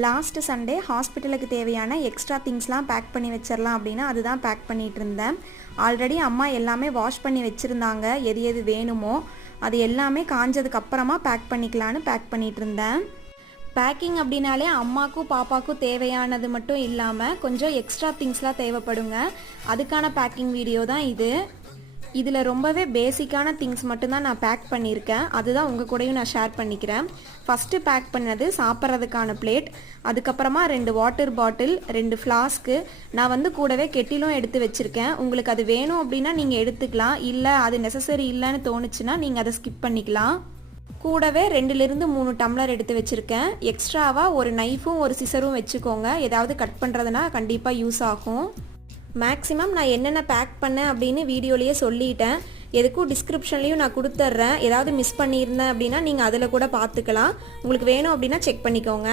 Last Sunday ஹாஸ்பிட்டலுக்கு தேவையான extra திங்ஸ்லாம் பேக் பண்ணி வச்சிடலாம் அப்படின்னா அதுதான் பேக் பண்ணிகிட்டு இருந்தேன். ஆல்ரெடி அம்மா எல்லாமே வாஷ் பண்ணி வச்சுருந்தாங்க, எது எது வேணுமோ அது எல்லாமே காஞ்சதுக்கு அப்புறமா பேக் பண்ணிக்கலான்னு பேக் பண்ணிகிட்டு இருந்தேன். பேக்கிங் அப்படின்னாலே அம்மாக்கும் பாப்பாக்கும் தேவையானது மட்டும் இல்லாமல் கொஞ்சம் எக்ஸ்ட்ரா திங்ஸ்லாம் தேவைப்படுங்க. அதுக்கான பேக்கிங் வீடியோ தான் இது. இதில் ரொம்பவே பேசிக்கான திங்ஸ் மட்டும்தான் நான் பேக் பண்ணியிருக்கேன். அதுதான் உங்கள் கூடயும் நான் ஷேர் பண்ணிக்கிறேன். ஃபஸ்ட்டு பேக் பண்ணது சாப்பிட்றதுக்கான பிளேட், அதுக்கப்புறமா 2 வாட்டர் பாட்டில், 2 ஃப்ளாஸ்க்கு, நான் கூடவே கெட்டிலும் எடுத்து வச்சுருக்கேன். உங்களுக்கு அது வேணும் அப்படின்னா நீங்கள் எடுத்துக்கலாம், இல்லை அது நெசசரி இல்லைன்னு தோணுச்சுன்னா நீங்கள் அதை ஸ்கிப் பண்ணிக்கலாம். கூடவே 2லிருந்து 3 டம்ளர் எடுத்து வச்சுருக்கேன். எக்ஸ்ட்ராவாக ஒரு நைஃபும் ஒரு சிசரும் வச்சுக்கோங்க, ஏதாவது கட் பண்ணுறதுனா கண்டிப்பாக யூஸ் ஆகும். மேக்ஸிமம் நான் என்னென்ன பேக் பண்ணேன் அப்படின்னு வீடியோலேயே சொல்லிட்டேன். எதுக்கும் டிஸ்கிரிப்ஷன்லேயும் நான் கொடுத்துட்றேன். ஏதாவது மிஸ் பண்ணியிருந்தேன் அப்படின்னா நீங்கள் அதில் கூட பார்த்துக்கலாம். உங்களுக்கு வேணும் அப்படின்னா செக் பண்ணிக்கோங்க.